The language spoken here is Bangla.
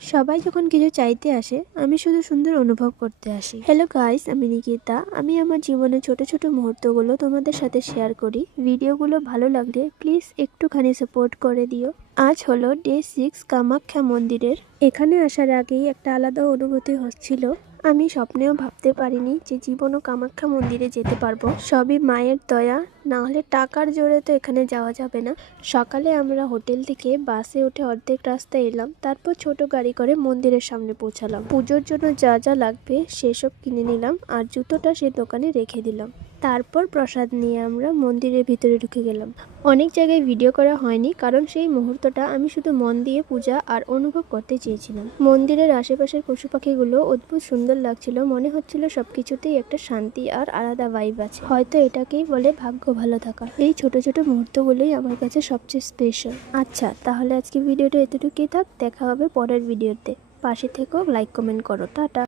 সবাই যখন কিছু চাইতে আসে আমি শুধু সুন্দর অনুভব করতে আসি। হ্যালো গাইস, আমি নিকিতা। আমি আমার জীবনের ছোট ছোট মুহূর্তগুলো তোমাদের সাথে শেয়ার করি। ভিডিওগুলো ভালো লাগলে প্লিজ একটুখানি সাপোর্ট করে দিও। আজ হলো ডে 6 কামাখ্যা মন্দিরের। এখানে আসার আগেই একটা আলাদা অনুভূতি হচ্ছিল। আমি স্বপ্নেও ভাবতে পারিনি যে জীবনও কামাখ্যা মন্দিরে যেতে পারবো। সবই মায়ের দয়া, না হলে টাকার জোরে তো এখানে যাওয়া যাবে না। সকালে আমরা হোটেল থেকে বাসে উঠে অর্ধেক রাস্তা এলাম, তারপর ছোট গাড়ি করে মন্দিরের সামনে পৌঁছালাম। পুজোর জন্য যা যা লাগবে সেসব কিনে নিলাম আর জুতোটা সে দোকানে রেখে দিলাম। তারপর প্রসাদ নিয়ে আমরা মন্দিরের ভিতরে ঢুকে গেলাম। অনেক জায়গায় ভিডিও করা হয়নি, কারণ সেই মুহূর্তটা আমি শুধু মন দিয়ে পূজা আর অনুভব করতে চেয়েছিলাম। মন্দিরের আশেপাশের পশু পাখিগুলো অদ্ভুত সুন্দর লাগছিল। মনে হচ্ছিল সবকিছুতেই একটা শান্তি আর আলাদা ভাইব আছে। হয়তো এটাকেই বলে ভাগ্য ভালো থাকা। এই ছোট ছোট মুহূর্তগুলোই আমার কাছে সবচেয়ে স্পেশাল। আচ্ছা, তাহলে আজকে ভিডিওটা এতটুকুই থাক। দেখা হবে পরের ভিডিওতে। পাশে থেকেও লাইক কমেন্ট করো। টাটা।